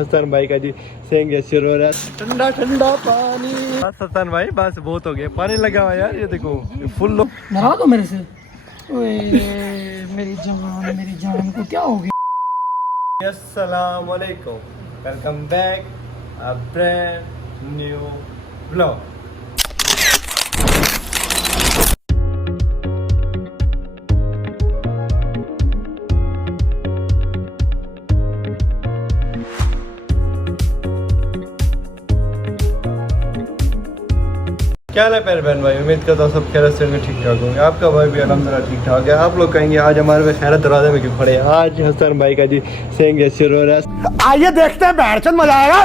हसन भाई का जी सेंग शुरू हो रहा है, ठंडा ठंडा पानी। बस हसन भाई बस बहुत हो गया, पानी लगा हुआ यार, ये देखो फुल लो। नाराज हो मेरे से? ओए मेरी जान को क्या हो गया? अस्सलाम वालेकुम, welcome back a brand new vlog. क्या हाल है प्यारे बहन भाई, उम्मीद करता हूँ सब खैरियत से होंगे, ठीक ठाक होंगे। आपका भाई भी अल्हम्दुलिल्लाह ठीक ठाक है। आप लोग कहेंगे आज हमारे पे खैरत दरवाजे में क्यों खड़े हैं? आज हसन भाई का जी सेंग शुरू हो रहा है, आइए देखते हैं, बैठचंद मजा आएगा।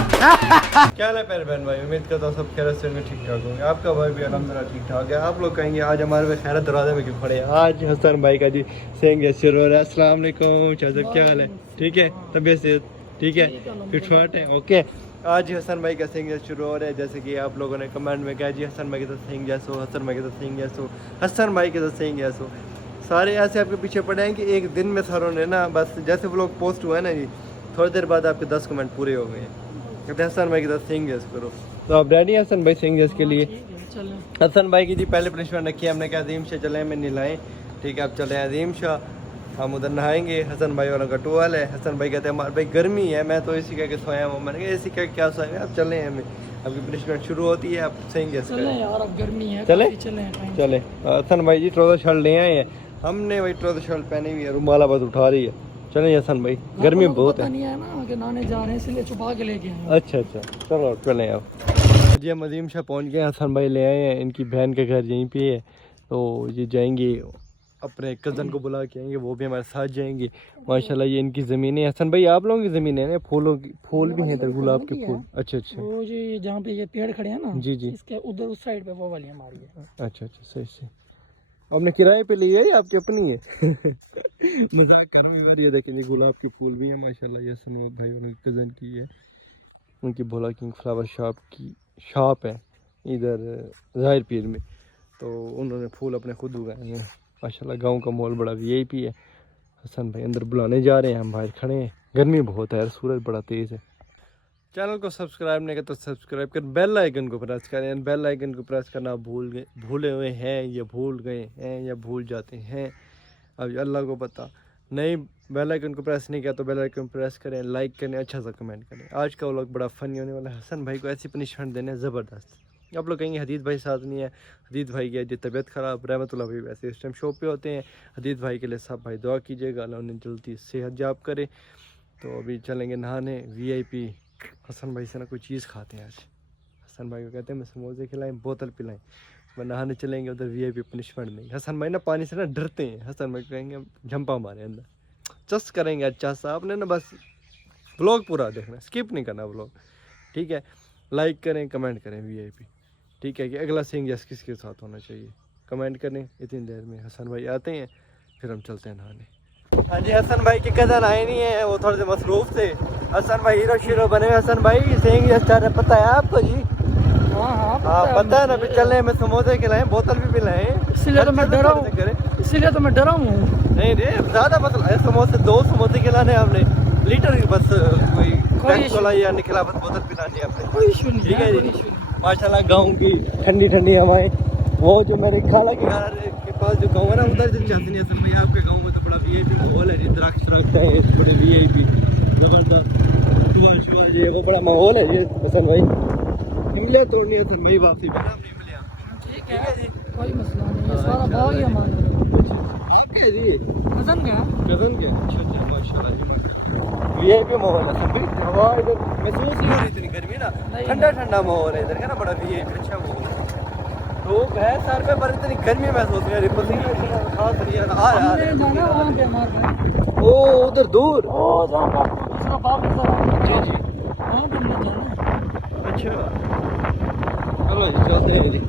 क्या हाल है प्यारे बहन भाई, उम्मीद करता हूँ सब खैरियत से होंगे, ठीक ठाक होंगे। आपका भाई भी अल्हम्दुलिल्लाह ठीक ठाक है। आप लोग कहेंगे आज हमारे पे खैरत दरवाजे में क्यों खड़े हैं? आज हसन भाई का जी सेंग शुरू हो रहा है। अस्सलाम वालेकुम चाचा, क्या हाल है? ठीक है, तबीयत से ठीक है, फिट है, ओके। आज हसन भाई का सिंग शुरू हो रहा है, जैसे कि आप लोगों ने कमेंट में कहा जी हसन भाई के साथ सिंग जैसो, हसन भाई के साथ सिंग जैसो, हसन भाई के साथ सिंग जैसो। सारे ऐसे आपके पीछे पड़े हैं कि एक दिन में सारों ने ना, बस जैसे वो लोग पोस्ट हुआ है ना जी, थोड़ी देर बाद आपके 10 कमेंट पूरे हो गए हैं कहते हसन भाई के साथ सिंग जैस करो। तो आप रेडी हसन भाई सिंग जैस के लिए? हसन भाई की जी पहले पनिशमेंट रखी है हमने, कहा अजीम शाह चले हमें नहलाएं, ठीक है अब चले अजीम शाह, हम उधर नहाएंगे। हसन भाई वालों का टूअल है। हसन भाई कहते हैं हमारे भाई गर्मी है, मैं तो एसी कह के सोया हूँ। मैंने कहा एसी कह क्या सोएंगे, अब चलें, हमें अभी पनिशमेंट शुरू होती है, अब सही गैस करें यार, अब गर्मी है, चले चले। हसन भाई जी ट्राउजर शर्ट ले आए हैं, हमने वही ट्राउजर शर्ट पहनी हुई है, रुमाला बस उठा रही है। चले हसन भाई, गर्मी बहुत है ना कि नहाने जा रहे हैं इसलिए छुपा के लेके आए। अच्छा चलो चलें। अब जी हम अजीम शाह पहुँच गए, हसन भाई ले आए हैं, इनकी बहन का घर यहीं पे है, तो ये जाएंगे अपने कज़न को बुला के आएंगे, वो भी हमारे साथ जाएंगे। माशाल्लाह ये इनकी ज़मीन है। हसन भाई आप लोगों की ज़मीन है ना, फूलों की, फूल भी हैं इधर, गुलाब के फूल। अच्छा वो जी जहाँ पे ये पेड़ खड़े हैं ना जी इसके उधर उस साइड पे वो वाली हमारी है। अच्छा सही। आपने किराए पे ली है या आपकी अपनी है? मजाक कर रहा हूँ यार। ये देखें गुलाब के फूल भी है माशाल्लाह, ये सनोद भाई उनके कज़न की है, उनकी भोला किंग फ्लावर शॉप की शॉप है इधर ज़ाहिर पीर में, तो उन्होंने फूल अपने खुद उगाए हैं माशाल्लाह। गांव का माहौल बड़ा वीआईपी है। हसन भाई अंदर बुलाने जा रहे हैं, हम बाहर खड़े हैं, गर्मी बहुत है यार, सूरज बड़ा तेज़ है। चैनल को सब्सक्राइब नहीं करते तो सब्सक्राइब कर, बेल आइकन को प्रेस करें। बेल आइकन को प्रेस करना भूले हुए हैं या भूल गए हैं या भूल जाते हैं, अब अल्लाह को पता। नहीं बेल आइकन को प्रेस नहीं किया तो बेल आइकन प्रेस करें, लाइक करें, अच्छा सा कमेंट करें। आज का व्लॉग बड़ा फनी होने वाला है। हसन भाई को ऐसी पनिशमेंट देने हैं ज़बरदस्त। आप लोग कहेंगे हदीद भाई साथ नहीं है, हदीद भाई की आज तबीयत ख़राब, रहमतुल्लाह भाई वैसे इस टाइम शो पे होते हैं। हदीद भाई के लिए सब भाई दुआ कीजिएगा, अल्लाह उन्हें जल्दी सेहत जाब करे। तो अभी चलेंगे नहाने वीआईपी। हसन भाई से ना कोई चीज़ खाते हैं आज। हसन भाई को कहते हैं मैं समोसे खिलाएं, बोतल पिलाएं, वह नहाने चलेंगे उधर वीआईपी पनिशमेंट नहीं। हसन भाई ना पानी से ना डरते हैं, हसन भाई कहेंगे झंपा मारे अंदर, चस करेंगे अच्छा सा। आपने ना बस व्लॉग पूरा देखना, स्किप नहीं करना व्लॉग, ठीक है। लाइक करें, कमेंट करें वीआईपी, ठीक है। कि अगला सिंग जैस किसके साथ होना चाहिए, कमेंट करें। इतनी देर में हसन भाई आते हैं, फिर हम चलते हैं नहाने। हाँ जी हसन भाई के कज़न आए नहीं है, वो थोड़े से मसरूफ थे। हसन भाई हीरो बने हुए। हसन भाई सिंग जैस चाह रहे, पता है आपको जी? हाँ पता है ना, फिर चले में समोसे खिलाएं, बोतल भी पिलाएं, इसीलिए तो मैं डरा हूँ, इसीलिए तो मैं डरा हूँ। नहीं ज़्यादा मतलब समोसे 2 समोसे खिलाने हमने, लीटर बस कोई सोला या निकला बस बोतल पिलानी है आपने, कोई इशू नहीं, ठीक है जी। माशाल्लाह गाँव की ठंडी हवाएं, वो जो मेरे खाला के घर के पास जो गाँव है ना उधर जो चाहते नहीं। हसन भाई आपके गाँव में तो बड़ा वीआईपी माहौल है जी, दरख्त है बड़े वीआईपी जबरदस्त, ये वो बड़ा माहौल है जी। हसन भाई इमलिया तोड़नी है, हसन भाई वापसी में आपने इमलिया, ठीक है जी, कोई मसला नहीं, ये सारा भाग ही हमारा। आपके जी कज़न क्या? अच्छा माशाल्लाह जी, वीआईपी माहौल है सभी। हवा इधर महसूस नहीं हो रही इतनी गर्मी ना, ठंडा माहौल है इधर का ना, बड़ा वीआईपी अच्छा माहौल है। धूप है सर पे पर इतनी गर्मी महसूस नहीं हो रही, पसीना इतना खास नहीं आ रहा। ओ उधर दूर, ओ जहाँ पर दूसरा बाप नजर आ रहा है, जी वहाँ पर नहीं जाना। अच्छा चलो जी चलते हैं जी।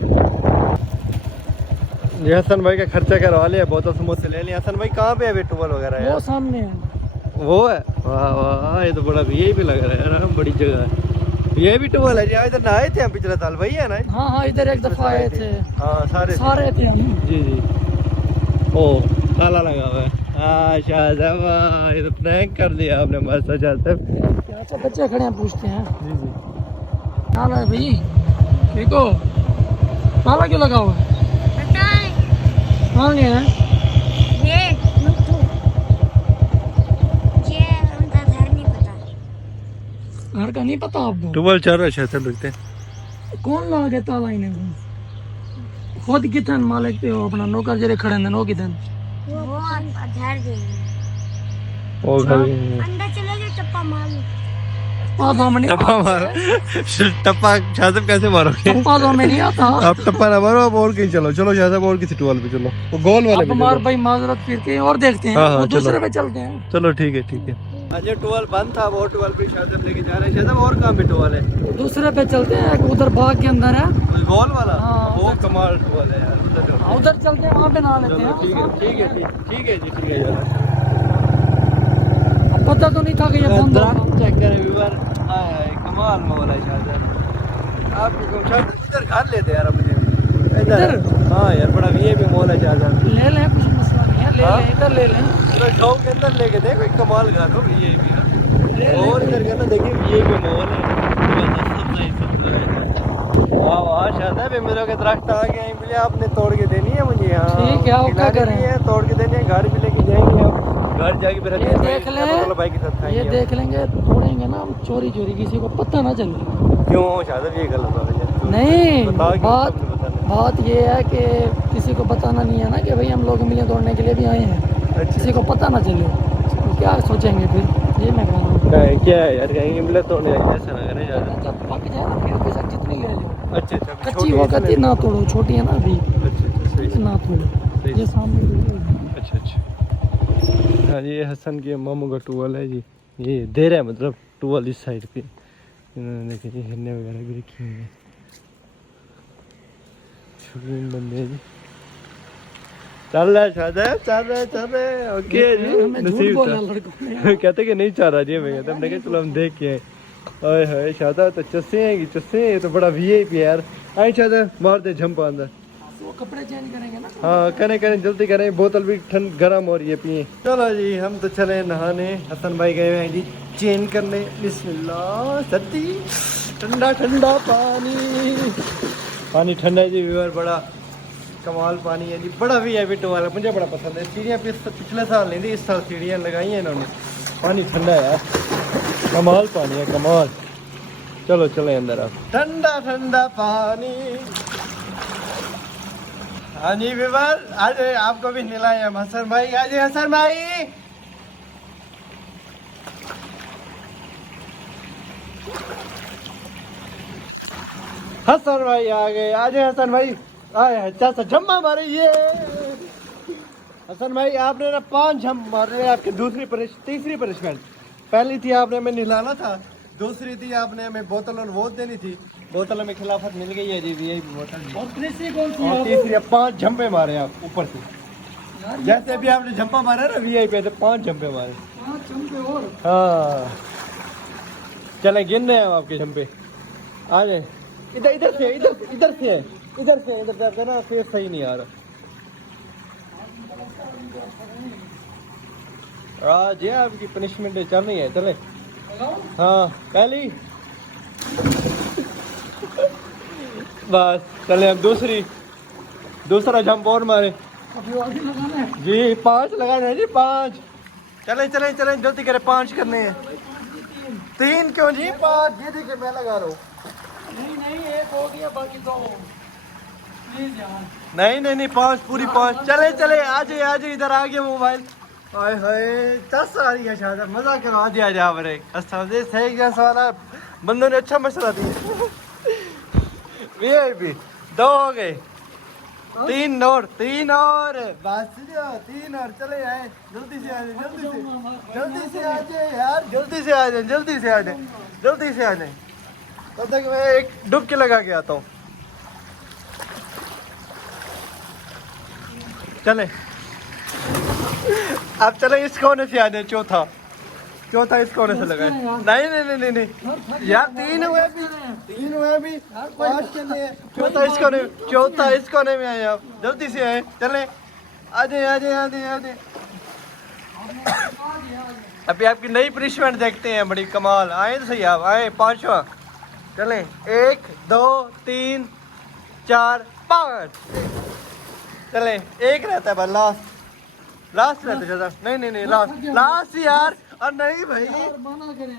ये हसन भाई का खर्चा करवा लिया, बोतल समोसे ले लिया। हसन भाई कहाँ पे है टूबल वगैरह है? वो सामने है, वो है। वाह वाह, ये तो बड़ा वीआईपी लग रहा है यार, बड़ी जगह है। ये भी टूबल है जी, इधर नहाए थे हम पिछले साल, वही है ना? हाँ इधर एक दफा आए थे। हाँ सारे थे हम। जी ओ ताला लगा हुआ है। ये तो प्रैंक कर दिया आपने मस्त। अच्छा अच्छा बच्चे खड़े हैं, पूछते हैं। जी जी। क्या है भाई, ठीक हो? ताला क्यों लगा हुआ है? पता है कहाँ गए हैं? ये नुक्तू ये उनका घर नहीं पता। घर का नहीं पता आपको? टूबल चल रहा है लगते हैं। कौन ला के ताला इन्हें को? खुद कितन मालिक पे हो अपना, नौकर जरे खड़े हैं, नो कितन वो घर दे ओ घर अंदर चले जाओ, टप्पा मार लो। टप्पा तो हमें नहीं टप्पा मारो। टप्पा शाहज़ब कैसे मारोगे? टप्पा तो हमें नहीं आता। आप टप्पा ना मारो, आप और कहीं चलो। चलो शाहज़ब और किसी टूबल पे चलो, वो गोल वाले अब पे हमारे चलो। भाई माजरत फिर के और देखते हैं। हाँ, हाँ, वो चलो। दूसरे पे चलते हैं। चलो ठीक है ठीक है। आज ये टूबल बंद था, वो टूबल पे शाहज़ब लेके जा रहे हैं। शाहज़ब और कहाँ पे टूबल है? दूसरे पे चलते हैं, एक उधर बाग के अंदर है। उस गोल वाला? हाँ, वो कमाल टूबल है यार, उधर चलो। उधर चलते हैं, वहाँ पे नहा लेते चलो हैं। ठीक है ठीक है ठीक है जी, ठीक है चलो। अब पता तो नहीं था कि ये बंद होगा। दरख्त चेक करें व्यूअर, कमाल मौला है शाहज़ब। आपके को शाहज़ब इधर घर लेते यार अपने इधर। हाँ यार, बड़ा वीआईपी मॉल है शाहज़ब। ले लें, कुछ मसला नहीं है, ले हाँ? लें, इधर ले लें। पूरा शॉप के अंदर लेके देखो, एक कमाल घर हो वीआईपी का। और इधर का ना देखिए वीआईपी मॉल है। वाह वाह शाहज़ब, ये मेरे के दरख्त आ गए हैं, बोले आपने तोड़ के देनी है मुझे। हाँ ठीक है, अब क्या करें? तोड़ के देनी है, गाड़ी भी लेके जाएंगे हम। घर जाके फिर ये देख लें, भाई के साथ ये खाएंगे। देख लेंगे, तोड़ेंगे ना हम चोरी चोरी, किसी को पता ना चले। क्यों शाहज़ब, ये गलत बात है? नहीं, बता के बात सबने बताना। बात ये है कि किसी को बताना नहीं है ना कि भाई हम लोग मिलियन तोड़ने के लिए भी आए हैं। अच्छा किसी को पता ना चले तो क्या सोचेंगे फिर, ये मैं कह रहा हूँ। क्या है यार, कहीं मिले तोड़ने ऐसा ना करें यार। जब पक जाए ना फिर बेशक जितनी ले लो। अच्छा अच्छा, अभी कच्ची छोटी वो है कहती इसमें। ना तोड़ो, छोटी है ना अभी, अच्छा अच्छा सही ना तोड़ो। सही। ये सामने अच्छा अच्छा। हाँ ये हसन के मामू का टूवल है जी, ये दे रहा है मतलब टूवल इस साइड पे। इन्होंने देखिए जी हिरने वगैरह भी रखी हुई हैं। शौकीन बंदे हैं जी। चल रहा है शाहज़ब, चल रहा है ओके जी। नसीब था। कहते कि नहीं चाह रहा जी, मैं कहता हमने कहा चलो हम देख के आए। ओए होए शाहज़ब तो चस्से हैं कि चस्से, ये तो बड़ा वीआईपी है यार। आए शाहज़ब मार दे झंपा अंदर। वो कपड़े चेंज करेंगे ना। हाँ करें जल्दी करें, बोतल भी ठंड गर्म हो रही है, पिए। चलो जी हम तो चले नहाने, हसन भाई गए हुए हैं जी चेन करने। बिस्मिल्लाह, सर्दी ठंडा ठंडा पानी, पानी ठंडा है जी व्यूअर, बड़ा कमाल पानी है जी, बड़ा वीआईपी टूबल है, मुझे बड़ा पसंद है। सीढ़ियाँ पिछले साल नहीं थी, इस साल सीढ़ियाँ लगाई हैं इन्होंने। पानी ठंडा है यार, कमाल पानी है कमाल। चलो चले अंदर आप, ठंडा ठंडा पानी। हाँ जी विवर, आज आपको भी मिलाए हम हसन भाई। आज हसन भाई, हसन भाई आ गए। आज हसन भाई आए, चाचा जम्मा मारे। ये हसन भाई आपने ना 5 जंप मारे, आपकी तीसरी पनिशमेंट। पहली थी आपने हमें नहलाना था, दूसरी थी आपने हमें बोतल और वोट देनी थी, बोतल में खिलाफत मिल गई है जी, यही बोतल जी। और तीसरी कौन सी और है? तीसरी 5 जंपे मारे आप ऊपर से, यार, जैसे अभी आपने जंपा मारा ना वीआईपी पे, 5 जंपे मारे। 5 चमके और। हाँ चले गिन रहे हैं हम आपके जंपे। आ जाए इधर से ना, फेस सही नहीं आ रहा। आज ये आपकी पनिशमेंट चल रही है, चले। हाँ पहली बस, चले अब दूसरा जंप और मारे अभी और भी लगाना है। जी। 5 लगाने हैं जी, 5। चले जल्दी करें, 5 करने हैं। 3 क्यों जी, 5। ये देखिए मैं लगा रहा हूँ। नहीं, एक हो गया, बाकी 2 प्लीज यार। नहीं 5 पूरी 5। चले आ जाइए इधर आ गया मोबाइल। हाय हाय 10 आ रही है शायद, मजा करो। आ जा बरे सही वाला बंदों ने अच्छा मसला दिया। वीआईपी 2 हो गए, 3 और बस, 3 और चले आए। जल्दी से आ जाए यार, जल्दी से आ जाए। तब तक मैं एक डुबकी लगा के आता हूँ। चले अब चले, इस कोने से आ जाए। चौथा इस कोने से लगाए। नहीं यार, 3 हुए अभी 5 करने हैं। चौथा इस कोने में आए आप, जल्दी से आए। चले आ जाए। अभी आपकी नई पनिशमेंट देखते हैं, बड़ी कमाल। आए तो सही आप, आए पांचवा। चलें 1 2 3 4 5। चलें एक रहता है बस, लास्ट रहता है ज्यादा। नहीं लास्ट यार। और नहीं भाई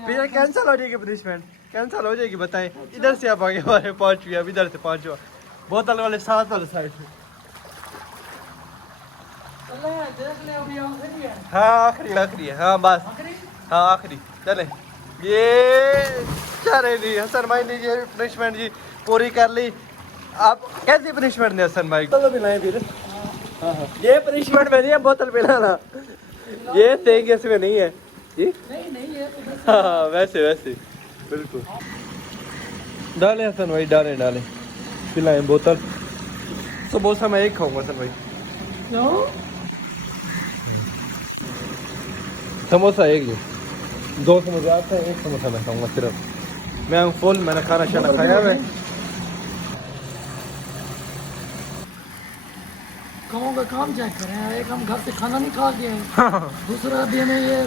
फिर कैंसिल हो जाएगी पनिशमेंट, कैंसिल हो जाएगी। बताएं इधर से आप आगे हमारे पांचवी, अब इधर से पांचवा। बोतल वाले 7 वाले साइड से। हाँ आखिरी है, हाँ बस, हाँ आखिरी। चले ये चले जी, हसन भाई ने ये पनिशमेंट जी पूरी कर ली। आप कैसी पनिशमेंट दें हसन भाई? बोतल पिलाएं फिर। हाँ ये पनिशमेंट में नहीं है बोतल पिलाना, ये देंगे इसमें नहीं है जी। नहीं है तो हाँ वैसे बिल्कुल। डालें हसन भाई, डालें पिलाएं बोतल। समोसा मैं एक खाऊंगा हसन भाई। समोसा एक जो 2 समोसे आते हैं, 1 समोसा मैं खाऊंगा सिर्फ। मैं फुल, मैंने खाना शाना खाया है। गाँव का काम चेक करें, एक हम घर से खाना नहीं खा के आए, दूसरा भी हमें ये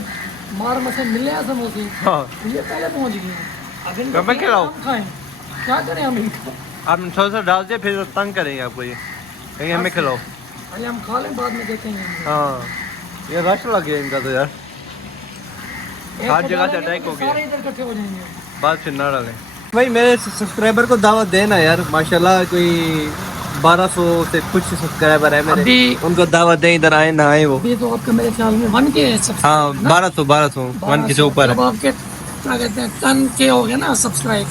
मार मसे मिले हैं समोसे, ये पहले पहुंच गए। अब मैं खिलाऊं? हम खाएं, क्या करें हम इनको? आप समोसा डाल दिए फिर तंग करेंगे आपको, ये कहीं हमें खिलाओ। पहले हम खा लें, बाद में देखेंगे। हाँ ये रश लग गया इनका तो यार, हर जगह से अटैक हो गया। सारे इधर इकट्ठे हो जाएंगे। बात फिर ना डालें भाई। मेरे सब्सक्राइबर को दावत देना यार, माशाल्लाह कोई 1200 से कुछ सब्सक्राइबर है मेरे, उनको दावत दें, इधर आए ना आए वो। अभी तो आपका मेरे ख्याल में 1 के हाँ 1200 1 के से ऊपर है। अब आपके क्या कहते हैं 10 के हो गए ना सब्सक्राइब,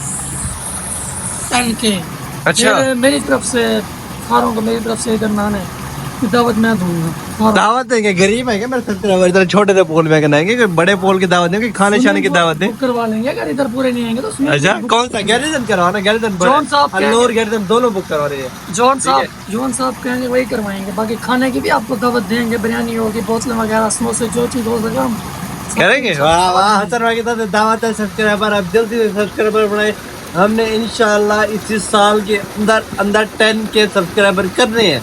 10 के। अच्छा मेरी तरफ से सारों को मेरी तरफ से इधर नान है कि दावत मैं दूंगा। दावत देंगे, गरीब है क्या मेरे सब्सक्राइबर? इधर छोटे से पोल में बनाएंगे कि बड़े पोल की दावत देंगे, खाने शाने की दावत दें? करवा लेंगे अगर इधर पूरे नहीं आएंगे तो उसमें। अच्छा कौन सा गैरिजन करवाना? गैरिजन जॉन साहब और गैरिजन दोनों बुक करवा रहे हैं। जॉन साहब कहेंगे वही करवाएंगे, बाकी खाने की भी आपको दावत देंगे, बिरयानी होगी, बोतलें वगैरह, समोसे, जो चीज हो सके हम करेंगे। वाह वाह हसन भाई की तरफ से दावत है। सब्सक्राइबर आप जल्दी से सब्सक्राइबर बढ़ाए। हमने इंशाल्लाह इसी साल के अंदर 10 के सब्सक्राइबर करने हैं।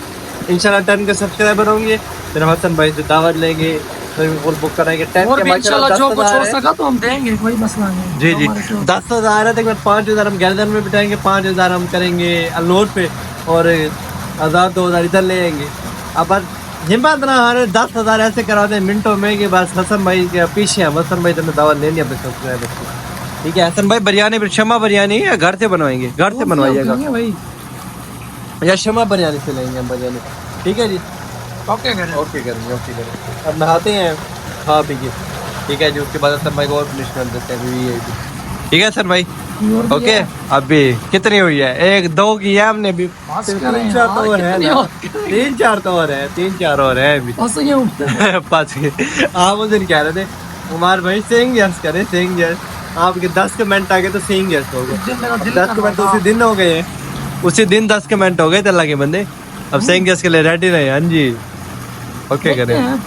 इंशाल्लाह 10 के सब्सक्राइबर होंगे फिर हम हसन भाई से दावत लेंगे, फिर फुल बुक कराएंगे। 10 और के भी इंशाल्लाह जो कुछ हो 10,000 सका तो हम देंगे, कोई मसला नहीं। जी 10,000 है तक 5,000 हम गैरदन में बिठाएंगे, 5,000 हम करेंगे अल्लोर पे, और 1,000 2,000 इधर ले आएंगे। अब हिम्मत ना हारे, 10,000 ऐसे करा दें मिनटों में कि बस हसन भाई के पीछे हम। हसन भाई तुम्हें दावत लेनी है अपने सब्सक्राइबर को, ठीक है? हसन भाई बिरयानी फिर शमा बिरयानी या घर से बनवाएंगे? घर से बनवाइएगा भाई, या शमा बिरयानी से लेंगे हम बिरयानी, ठीक है जी? ओके करेंगे। अब नहाते हैं खा पी के, ठीक है जी? उसके बाद हसन भाई को और पनिशमेंट देते हैं, ठीक है हसन भाई? ओके अभी कितनी हुई है? 1 2 की है हमने भी, 3-4 तो और है ना, 3-4 तो और है, 3-4 और है अभी। 5 आप उस दिन कह रहे थे उमर भाई सेइंग यस करे, सेइंग यस। आपके 10 कमेंट आ गए तो सेइंग यस हो गए। 10 कमेंट उसी दिन हो गए, उसी दिन 10 कमेंट हो गए अल्लाह के बंदे। अब सेइंग यस के लिए रेडी रहे। हाँ जी ओके करें,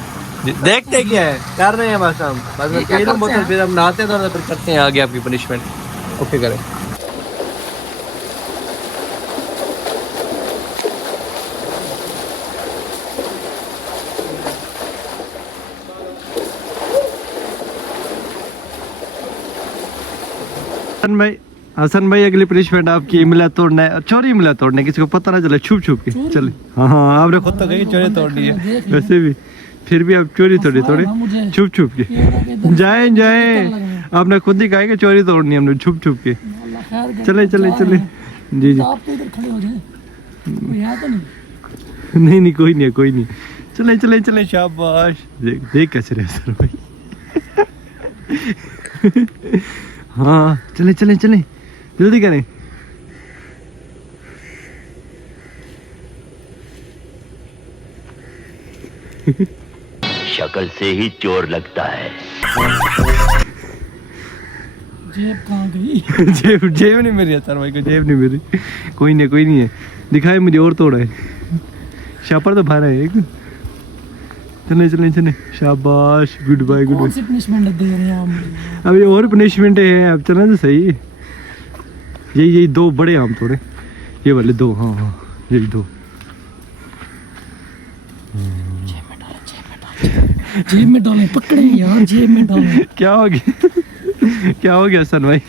देखते क्या है कर रहे हैं बस हम, बस मैं कह रहा हूं फिर हम नहाते हैं तो फिर करते हैं आगे आपकी पनिशमेंट। ओके करें। हसन भाई अगली पनिशमेंट आपकी इमला तोड़ना है, चोरी इमला तोड़ना है, किसी को पता ना चले, छुप छुप के चले। हाँ आपने खुद तो कही चोरी तोड़नी है, वैसे भी फिर भी आप चोरी थोड़ी छुप छुप के जाए। आपने खुद ही कहा कि चोरी तोड़नी है हमने छुप छुप के। चले जी नहीं कोई नहीं। चले शाबाश। देख कैसे रहे सर भाई। हाँ चले जल्दी करें। शक्ल से ही चोर लगता है। जेब कहाँ गई? जेब नहीं मेरी है सर भाई को, जेब नहीं मेरी। कोई नहीं है, दिखाए मुझे और तोड़ा है। शापर तो भारा है एक। चले शाबाश, गुड बाय। कौन सी पनिशमेंट दे रहे हैं आप? अब ये और पनिशमेंट है, अब चलना तो सही। यही 2 बड़े आम तोड़े, ये वाले 2। हाँ यही 2। जेब में डालें, पकड़े यार, जेब में डालें। क्या हो गया? क्या हो गया हसन भाई?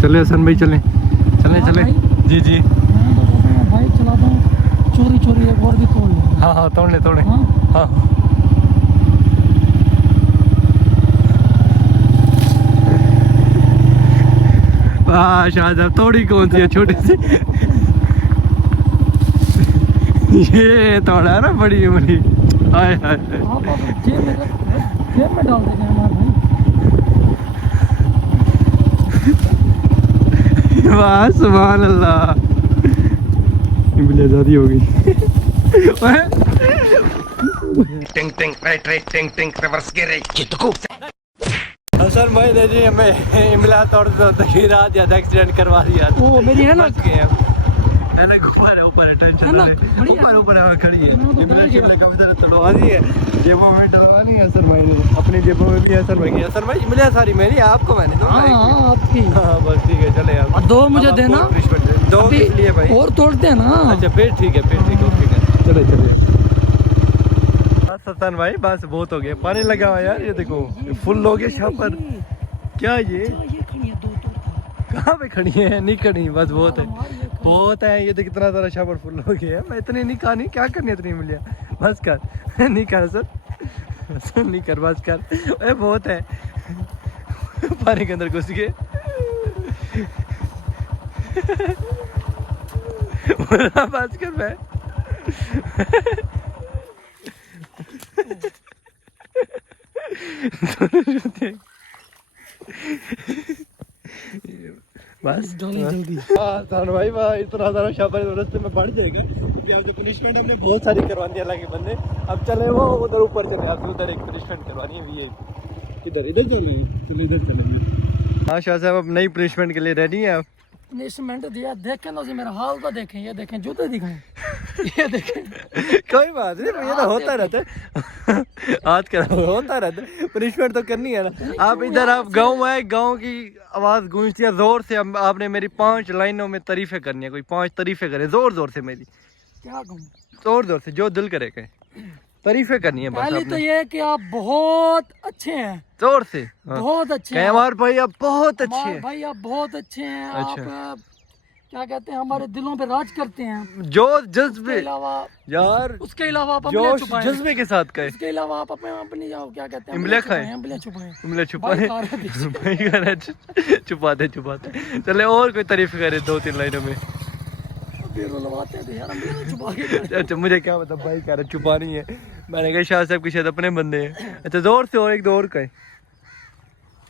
चले हसन भाई, चले चले हाँ चले। भाई। जी जी। मैं तो कहता हूँ बाइक चलाता हूँ, चोरी चोरी एक और भी तोड़ ले। हाँ हाँ, तोड़ ले तोड़े। हाँ हाँ वाह शाहजाब, थोड़ी कौन सी है, छोटी सी। ये थोड़ा है ना, बड़ी बड़ी। हाय हाय हाय। आप जेब में डाल देंगे हमारे भाई। वाह सुभान अल्लाह, इमली हो गई। टिंग टिंग राइट राइट टिंग टिंग रिवर्स गियर कितको हसन भाई ने जी हमें इमला तोड़ दो रात या एक्सीडेंट करवा दिया। वो मेरी है ना, बच गए हम। है ना, ऊपर है, ऊपर है, टेंशन है ना, ना ले। बढ़िया। ऊपर ऊपर है, खड़ी है। मैं तो ये डर मैंने गया। लगा उधर तलवारी है, जेबों में डलवानी है हसन भाई ने, अपनी जेबों में भी हसन भाई की। हसन भाई इमलिया सारी मेरी, आपको मैंने दो हाँ लाई थी। हाँ आपकी। हाँ बस ठीक है, चले आप। और दो मुझे अब आपको देना। punishment दे- दो अभी किस लिए भाई? और तोड़ते हैं ना। अच्छा फिर ठीक है, फिर ठीक है, ओके है। चले चले। बस हसन भाई, बस बहुत हो गया, पानी लगा हुआ यार, ये देखो फुल हो गया शापर। क्या ये ये खड़ी है, दो तोड़ता कहाँ पे खड़ी है? नहीं खड़ी, बस बहुत है, बहुत है। ये तो कितना सारा शापर फुल हो गया है। मैं इतनी नहीं खानी, क्या करनी इतनी मिलिया? बस कर। नहीं कर सर, नहीं कर, बस कर। अरे बहुत है। पानी के अंदर घुस गए। बस कर मैं। बस जल्दी। भाई वाह, इतना सारा शापर रास्ते में बढ़ जाएगा, क्योंकि आपसे पनिशमेंट हमने बहुत सारी करवानी है अल्लाह के बंदे। अब चले वो उधर ऊपर चले, आपसे उधर एक पनिशमेंट करवानी है वीआईपी। इधर इधर चले, चलो इधर चलेंगे। हाँ शाह साहब, अब नई पनिशमेंट के लिए रेडी हैं आप? पनिशमेंट दिया, देखें तो मेरा हाल तो देखें, ये देखें, जूते दिखाएं, ये देखें। कोई बात नहीं, ये तो होता रहता है। आज का होता रहता है, पनिशमेंट तो करनी है ना। आप इधर, आप गांव आए, गांव की आवाज़ गूंजती है जोर से। आपने मेरी 5 लाइनों में तारीफें करनी है, कोई 5 तारीफें करे जोर जोर से मेरी, क्या कहूँ, जोर जोर से, जो दिल करे कहे, तारीफें करनी है बस पहले तो आपने, ये कि आप बहुत अच्छे हैं, जोर से। हाँ। बहुत अच्छे हैं हमारे भाई आप बहुत अच्छे हमारे हैं। भाई, आप बहुत अच्छे हैं। अच्छा। आप क्या कहते हैं, हमारे दिलों पे राज करते हैं। जो उसके जज्बे अलावा यार, उसके अलावा आप अम्बिया जोश छुपाएं, जज्बे के साथ कहे। उसके अलावा आप अपनी जाओ, क्या कहते हैं, इमलिया खाएं। अम्बिया छुपाएं। तुमने छुपाए भाई खा रहे थे। भाई कह रहे छुपाते छुपाते। चले और कोई तारीफ करे 2-3 लाइनों में। अभी रुलवाते थे यार, अम्बिया छुपा के। अच्छा मुझे क्या पता, भाई कह रहे छुपानी है। मैंने कहा शाह साहब के शायद अपने बंदे हैं। अच्छा जोर से और एक दो और कहे।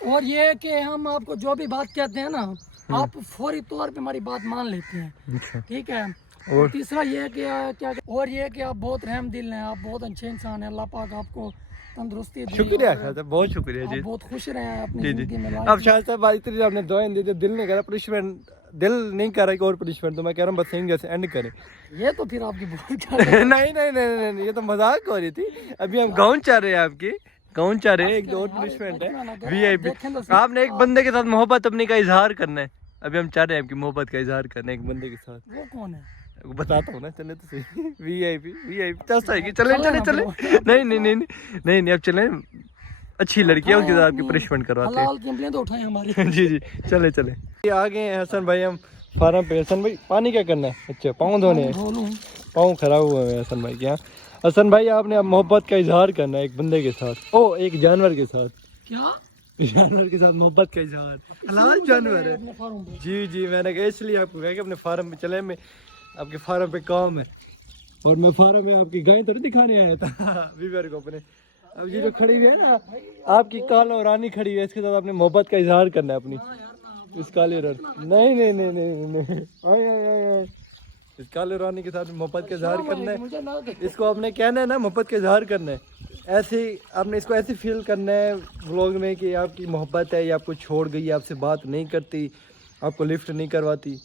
और ये कि हम आपको जो भी बात कहते हैं ना, आप फौरी तौर पे हमारी बात मान लेते हैं, ठीक है। और तीसरा ये है कि क्या, और ये है कि आप बहुत रहम दिल हैं, आप बहुत अच्छे इंसान हैं। अल्लाह पाक आपको तंदुरुस्ती दे। शुक्रिया शाह साहब, बहुत शुक्रिया आप जी। बहुत खुश रहे अपनी जी जी। जिंदगी में। अब शाह साहब बात इतनी आपने दुआएं दी, दिल नहीं करा पनिशमेंट, दिल नहीं कर रहा कि और पनिशमेंट, तो मैं कह रहा हूँ बस सही जैसे एंड करें। ये तो फिर आपकी बहुत नहीं नहीं नहीं नहीं, ये तो मजाक हो रही थी। अभी हम गाँव चाह रहे हैं, आपकी गाँव चाह रहे हैं, एक दो और पनिशमेंट है वीआईपी। आपने एक बंदे के साथ मोहब्बत अपनी का इजहार करना है। अभी हम चाह रहे हैं आपकी मोहब्बत का इजहार करना है एक बंदे के साथ। वो कौन है? बताता हूँ ना, चले तो सही। वीआईपी चल आएगी, चले चले चले। नहीं नहीं नहीं नहीं नहीं, अब चले, अच्छी लड़की है, उसके साथ आपकी पनिशमेंट करवाते हैं। हलाल की उंगलियां तो उठाएं हमारी। जी जी, चले चले। ये आ गए हैं हसन भाई, हम फार्म पे। हसन भाई पानी क्या करना है? अच्छा पाँव धोने हैं, बोलूं पाँव खराब हुए हैं हसन भाई के यहाँ। हसन भाई आपने अब मोहब्बत का इजहार करना है एक बंदे के साथ, ओ एक जानवर के साथ। क्या? जानवर के साथ मोहब्बत का इजहार, हलाल जानवर है। अपने फार्म पे। जी जी, मैंने कहा इसलिए आपको कहा कि अपने फार्म पे चले, मैं आपके फार्म पे काम है, और मैं फार्म में आपकी गाय थोड़ी दिखाने आया था वीवर को अपने। अब ये जो खड़ी हुई है ना आपकी कालो रानी खड़ी हुई है, इसके साथ आपने मोहब्बत का इजहार करना है अपनी, इस काले रन। नहीं नहीं नहीं नहीं नहीं, आए आए आए, इस काले रानी के साथ मोहब्बत का इजहार करना है। मुझे ना दे। इसको आपने कहना है ना मोहब्बत का इजहार करना है, ऐसे आपने इसको ऐसे फील करना है व्लॉग में कि आपकी मोहब्बत है, ये आपको छोड़ गई, आपसे बात नहीं करती, आपको लिफ्ट नहीं करवाती,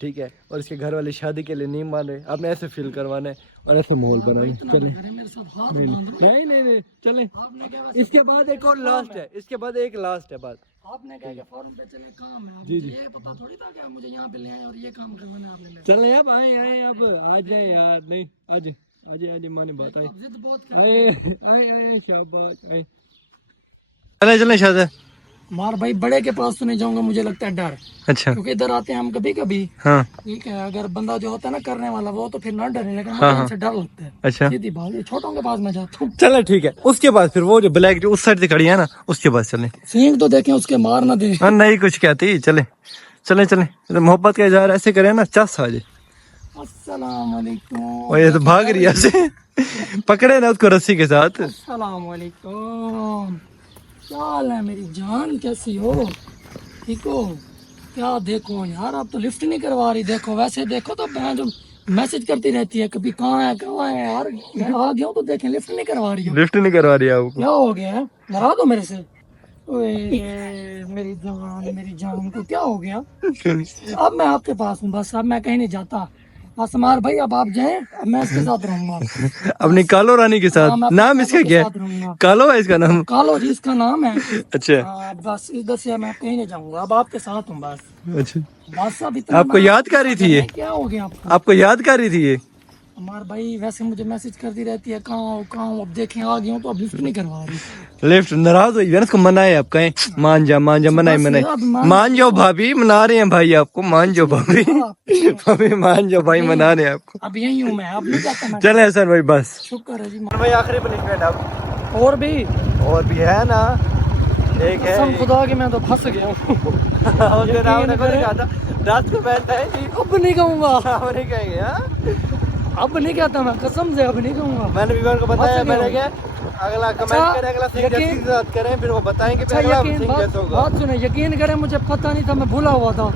ठीक है, और इसके घर वाले शादी के लिए नहीं मान रहे, आपने ऐसे फील करवाना है और ऐसे माहौल बनाना। चले मेरे साथ हाथ नहीं बांध लो। नहीं नहीं नहीं, चले। आपने क्या इसके बाद एक और लास्ट है, इसके बाद एक लास्ट है बात। आपने कहा कि फॉर्म पे चले काम है। जी, मुझे ये पता थोड़ी था कि मुझे यहाँ पे ले आए और ये काम करवाना है आपने मेरे। चले अब आए आए, अब आ जाए यार, नहीं आज आजे माने बात आई। जिद बहुत आए शाबाश आए। चले चले शायद। मार भाई बड़े के पास तो नहीं जाऊंगा, मुझे लगता है डर, अच्छा क्योंकि इधर आते हैं हम कभी कभी। हाँ ठीक है, अगर बंदा जो होता है ना करने वाला वो तो फिर ना डरे, लेकिन हाँ, मुझे हाँ। इनसे डर लगता है। अच्छा सीधी बात, ये छोटों के पास मैं जाता हूँ। चलो ठीक है, उसके बाद फिर वो जो ब्लैक जो उस साइड से खड़ी है ना उसके पास चले। सींग तो देखें उसके, मार ना दे। हाँ नहीं कुछ कहती, चले चले चले, तो मोहब्बत का इजहार ऐसे करे ना, चस आ जाए। अस्सलाम वालेकुम। और ये तो भाग रही है ऐसे। पकड़े ना उसको रस्सी के साथ। अस्सलाम वालेकुम, क्या हाल है मेरी जान, कैसी हो, ठीक हो? क्या देखो यार, आप तो लिफ्ट नहीं करवा रही। देखो वैसे देखो तो मैं जो मैसेज करती रहती है कभी कहाँ है यार, मैं आ गया हूँ तो देखें लिफ्ट नहीं करवा रही हो। लिफ्ट नहीं करवा रही है आपको। क्या हो गया है, नाराज हो मेरे से? ओए मेरी जान को क्या हो गया? अब मैं आपके पास हूँ, बस अब मैं कहीं नहीं जाता। बस मार भाई, अब आप जाएं, अब मैं इसके साथ रहूंगा। अपनी कालो रानी के हाँ, साथ। मैं अपने नाम इसका कालो के क्या साथ है? रहूंगा। कालो है इसका नाम। कालो जी इसका नाम है। अच्छा हाँ, बस इधर से मैं कहीं नहीं जाऊंगा, अब आपके साथ हूँ बस। अच्छा। बस अब इतना आपको याद कर रही थी ये? क्या हो गया आपको? आपको याद कर रही थी ये? हमार भाई वैसे मुझे मैसेज करती रहती है कहाँ हूँ, अब देखें आ गया हूँ तो अब लिफ्ट नहीं करवा रही। लिफ्ट नाराज हुई है ना, उसको मनाए आप कहें मान जा मनाए बस मनाए। अब मान जाओ भाभी, मना रहे हैं भाई आपको, मान जाओ भाभी। भाभी मान जाओ भाई, मना रहे हैं आपको। अब यही हूँ मैं, अब नहीं जाता मैं। चले हसन भाई बस। शुक्र है जी। भाई आखिरी पनिशमेंट अब और भी है ना, एक है। कसम खुदा की मैं तो फंस गया हूँ। रात को बैठा है। अब नहीं कहूँगा, नहीं कहेंगे हाँ? अब नहीं कहता मैं, कसम से अब नहीं कहूँगा। मैंने विवान को बताया, फंस गया मैंने हूँ। क्या अगला कमेंट अच्छा, करें, अगला सिंह यकीन- जस्सी के साथ करें, फिर वो बताएंगे अच्छा फिर अगला यकीन, सिंह जैसा होगा। बात सुने, यकीन करें मुझे पता नहीं था, मैं भूला हुआ था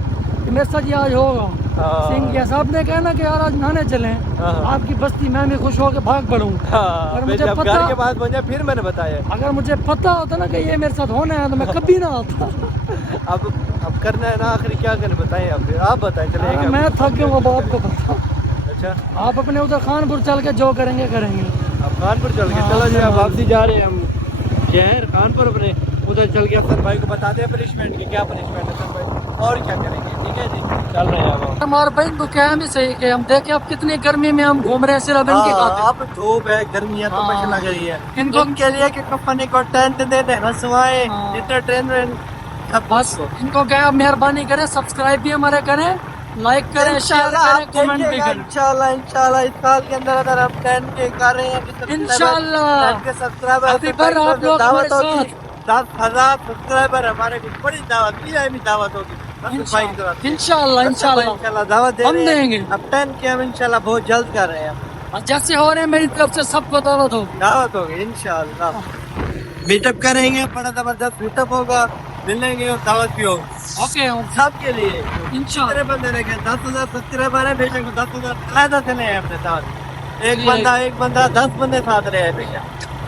कि मेरे साथ ये आज होगा। हाँ। सिंह के साहब ने कहा ना कि यार आज नहाने चलें, हाँ। आपकी बस्ती मैं भी खुश होकर भाग पड़ूं। हाँ, अगर फिर मुझे जब पता- घर के बाद पहुंचा फिर मैंने बताया। अगर मुझे पता होता ना कि ये मेरे साथ होना है तो मैं कभी ना आता। अब करना है ना, आखिर क्या करें बताएं आप, फिर आप बताएं। चले अरे मैं थक गया हूँ, अब आपको पता। अच्छा आप अपने उधर खानपुर चल के जो करेंगे करेंगे। अब कानपुर चल गए। हाँ, चलो जी, अब हाँ। वापसी जा रहे हैं हम शहर कानपुर अपने। उधर चल के हसन भाई को बताते हैं पनिशमेंट की क्या पनिशमेंट है हसन भाई, और क्या करेंगे। ठीक है जी, चल रहे हैं अब हम। हमारे भाई को क्या है भी सही कि हम देखें अब कितनी गर्मी में हम घूम रहे हैं सिर्फ इनके खातिर। अब धूप है, गर्मी है, तो हाँ। मस्त लग रही है इनको- इनके लिए कि कंपनी को टेंट दे दे, रसवाए हाँ। जितना ट्रेन में बस इनको क्या मेहरबानी करें, सब्सक्राइब भी हमारे करें, लाइक करें, शेयर करें, कमेंट भी करें। इंशाल्लाह इस साल के अंदर अगर हम 10 के कर रहे हैं इंशाल्लाह। 10 के सब्सक्राइबर, अभी पर आप लोग हमारे साथ। 10,000 सब्सक्राइबर हमारे को बड़ी दावत की है, दावत होगी इंशाल्लाह इंशाल्लाह दावत दे हम रहे हैं। देंगे। अब 10 के हम इंशाल्लाह बहुत जल्द कर रहे हैं, और जैसे हो रहे हैं मेरी तरफ से सबको दावत हो। दावत होगी इंशाल्लाह। मीटअप करेंगे, बड़ा जबरदस्त मीटअप होगा, मिलेंगे और दावत भी होगी ओके सबके लिए। इंशाल्लाह। कितने बंदे रखे? 10,000 सब्सक्राइबर है, बेशक 10,000 फायदा चले हैं अपने साथ। एक ये- बंदा 10 बंदे साथ रहे हैं बेशक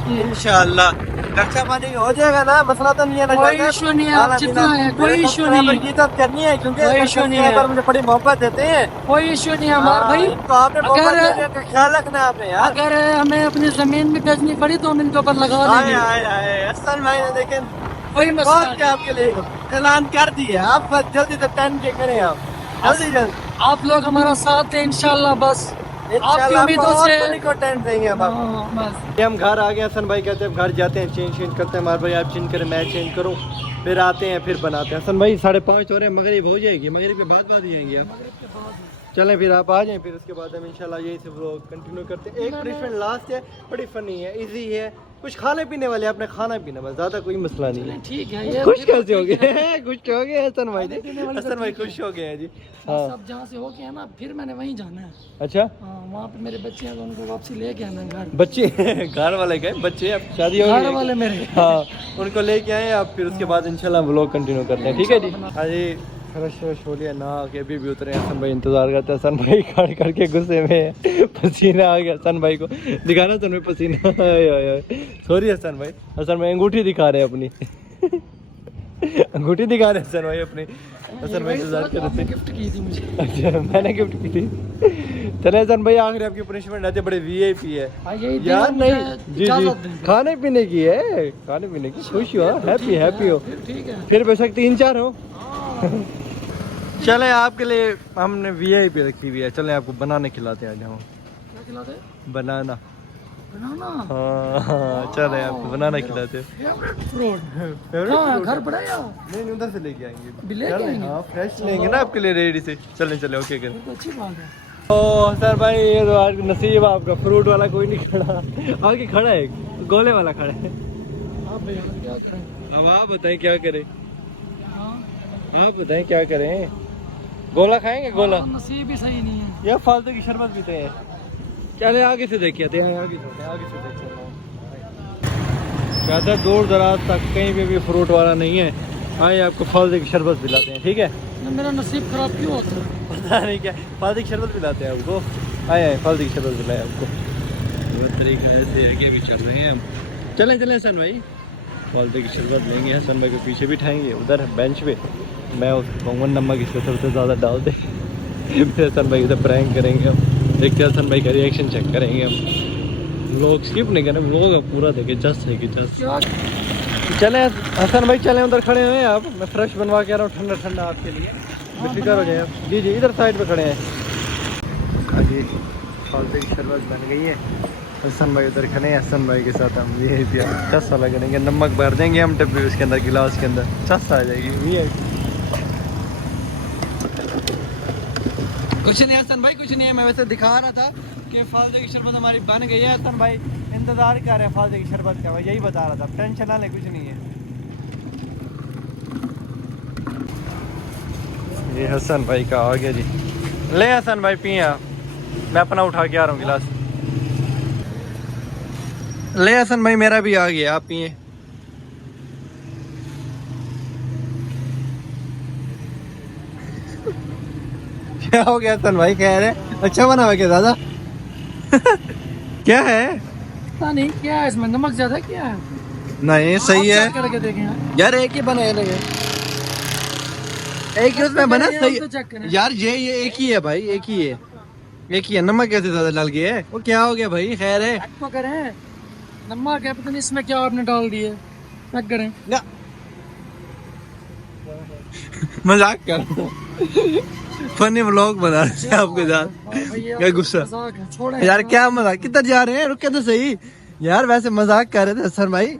इंशाल्लाह। रक्षा पानी हो जाएगा ना, मसला तो नहीं है ना। कोई इशू नहीं है, आप जितना है कोई इशू नहीं है, की इज्जत करनी है, क्योंकि कोई issue नहीं है। सब्सक्राइबर मुझे बड़ी मोहब्बत देते हैं। कोई इशू नहीं है हमारे भाई। तो आपने मोहब्बत अगर- देने का ख्याल रखना है आपने यार। अगर हमें अपनी जमीन भी बेचनी पड़ी तो हम इनके ऊपर लगा आए देंगे, आए आए हसन भाई ने देखें कोई मसला बहुत नहीं। क्या आपके लिए ऐलान कर दिया। आप बस जल्दी से 10 के करें, आप जल्दी आप लोग हमारा साथ दें इंशाल्लाह। बस आपकी उम्मीदों से को टेंट देंगे अब आप। हाँ, बस। ये हम घर आ गए, हसन भाई कहते हैं घर जाते हैं, चेंज करते हैं। हमारे भाई आप चेंज करें, मैं चेंज करूँ, फिर आते हैं, फिर बनाते हैं। हसन भाई 5:30 हो रहे हैं, मगरिब हो जाएगी, मगरिब के बाद ही जाएंगे आप। चलें फिर आप आ जाएं, फिर उसके बाद हम इंशाल्लाह यही से व्लॉग कंटिन्यू करते हैं। एक पनिशमेंट लास्ट है, बड़ी फनी है, इजी है, कुछ खाने पीने वाले, अपने खाना पीना, बस ज्यादा कोई मसला नहीं है। ठीक है, ये खुश कैसे हो गए? खुश हो गए हसन भाई जी? पीने वाली हसन भाई तो ठीक खुश हो गए हैं जी। बस हाँ अब जहाँ से हो गया ना, फिर मैंने वहीं जाना है। अच्छा, हाँ, वहाँ पे मेरे बच्चे हैं तो उनको वापसी लेके आना है घर। बच्चे घर वाले गए, बच्चे अब शादी हो घर गई वाले मेरे। हाँ, उनको लेके आए आप, फिर उसके बाद इंशाल्लाह व्लॉग कंटिन्यू करते हैं। ठीक है जी। हाँ जी, फ्रेश हो लिया, नहा के अभी भी उतरे। हसन भाई इंतजार करते हैं, हसन भाई खड़ करके गुस्से में है। पसीना आ गया हसन भाई को, दिखाना हसन भाई पसीना। सॉरी हसन भाई, हसन भाई अंगूठी दिखा रहे हैं अपनी। अंगूठी दिखा रहे हैं हसन भाई अपनी। हसन भाई इंतजार कर रहे थे। गिफ्ट की थी मुझे। अच्छा, मैंने गिफ्ट की थी। चले हसन भाई, आखिर आपकी पनिशमेंट रहती है, बड़े वीआईपी है हाँ, यही दिन यार। मुझे नहीं जी जी, इजाज़त दें। खाने पीने की है, खाने पीने की। खुश हो, हैप्पी हैप्पी हो, फिर ठीक है। फिर बेशक 3-4 हो। चले आपके लिए हमने वीआईपी रखी हुई है, चले आपको बनाने खिलाते हैं आज हम। खिलाते? बनाना। बनाना। हाँ चले आपको बनाना खिलाते। फ्रूट। हाँ घर पड़ा या? नहीं उधर से लेके आएंगे। अभी लेके आएंगे? हाँ फ्रेश लेंगे ना आपके लिए रेडी से। चले ओके कर। तो अच्छी बात है। ओ सर भाई ये तो आज नसीब आपका, फ्रूट वाला कोई नहीं खड़ा, आगे खड़ा है, गोले वाला खड़ा है। आप भाई हम क्या करें? अब आप बताएं क्या करें, हाँ? आप बताएं क्या करें। गोला खाएंगे गोला? नसीब ही सही नहीं है। या फालतू की शरबत पीते हैं। चले आगे से देखिए थे, आगे से देखिए। कहते हैं दूर दराज तक कहीं पे भी फ्रूट वाला नहीं है, आए आपको फालतू की शरबत पिलाते हैं, ठीक है। मेरा नसीब खराब क्यों होता है? पता नहीं क्या फालतू की शरबत पिलाते हैं आपको। आए फालतू की शरबत पिलाए आपको। बहुत तरीके से आगे भी चल रहे हैं हम। चले हसन भाई, फालतू की शरबत लेंगे, हसन भाई को पीछे बिठाएंगे उधर बेंच पे। मैं उसको कहूँगा नमक इसमें सबसे ज़्यादा डाल दे। फिर हसन भाई उधर प्रैंक करेंगे हम, देखते हैं हसन भाई का रिएक्शन चेक करेंगे हम। लोग स्किप नहीं करें, लोग पूरा देखे जस्ट है कि जस्ट। चले हसन भाई चले, उधर खड़े हुए हैं आप, मैं फ्रेश बनवा के आ रहा हूँ ठंडा ठंडा आपके लिए, बेफिक्र हो जाए आप। जी इधर साइड पे खड़े हैं। अभी फालतू की शरबत बन गई है, हसन भाई उधर खड़े हैं, हसन भाई के साथ हम ये चस्सा लगाएंगे, नमक भर देंगे हम डब्बे उसके अंदर, गिलास के अंदर चस्सा आ जाएगी। ये कुछ नहीं हसन भाई, कुछ नहीं है, मैं वैसे दिखा रहा था कि फालतू की शरबत हमारी बन गई है। हसन भाई इंतज़ार कर रहे हैं फालतू की शरबत का, यही बता रहा था, टेंशन ना ले, कुछ नहीं है। ये हसन भाई का आ गया जी, ले हसन भाई पिए आप, मैं अपना उठा के आ रहा हूँ गिलास। ले हसन भाई मेरा भी आ गया, आप पिए। क्या हो गया हसन भाई, कह रहे अच्छा बना हुआ क्या दादा? क्या है? पता नहीं क्या है इसमें, नमक ज्यादा क्या है? नहीं सही है करके देखें यार, एक ही बने लगे, एक ही उसमें बना सही। तो चेक करें यार ये एक ही है भाई, एक ही है, एक ही है। नमक कैसे ज्यादा डाल गया है? वो क्या हो गया भाई, खैर है? तो करें नमक है, पता नहीं इसमें क्या आपने डाल दिए, चेक करें। ना मजाक कर, फनी व्लॉग बना रहे हैं आपके साथ। क्या गुस्सा छोड़े यार, क्या मजाक, किधर जा रहे हैं, रुके तो सही यार। वैसे मजाक कर रहे थे हसन भाई,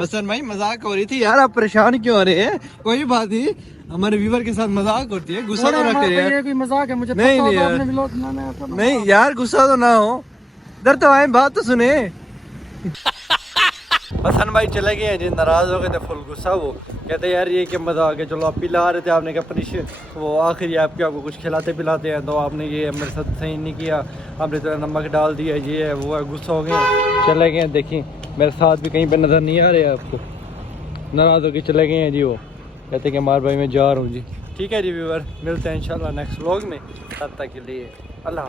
हसन भाई मजाक हो रही थी यार, आप परेशान क्यों हो रहे हैं? कोई बात नहीं, हमारे व्यूवर के साथ मजाक होती है, गुस्सा तो ना करिए यार। ये कोई मजाक है, मुझे नहीं नहीं यार, नहीं यार गुस्सा तो ना हो, इधर तो आए बात तो सुने। हसन भाई चले गए हैं जी, नाराज हो गए थे, फुल गुस्सा। वो कहते यार ये क्या मजाक है, चलो आप पिला रहे थे, आपने क्या पनिश वो आखिर आपके आपको कुछ खिलाते पिलाते हैं, तो आपने ये मेरे साथ सही नहीं किया, आपने तो नमक डाल दिया, ये है वो है, गुस्सा हो गए चले गए। देखिए मेरे साथ भी कहीं पे नज़र नहीं आ रहे आपको, नाराज होकर चले गए हैं जी। वो कहते कि मार भाई मैं जा रहा हूँ जी। ठीक है जी व्यूअर, मिलते हैं इंशाल्लाह नेक्स्ट व्लॉग में, तब तक के लिए अल्लाह।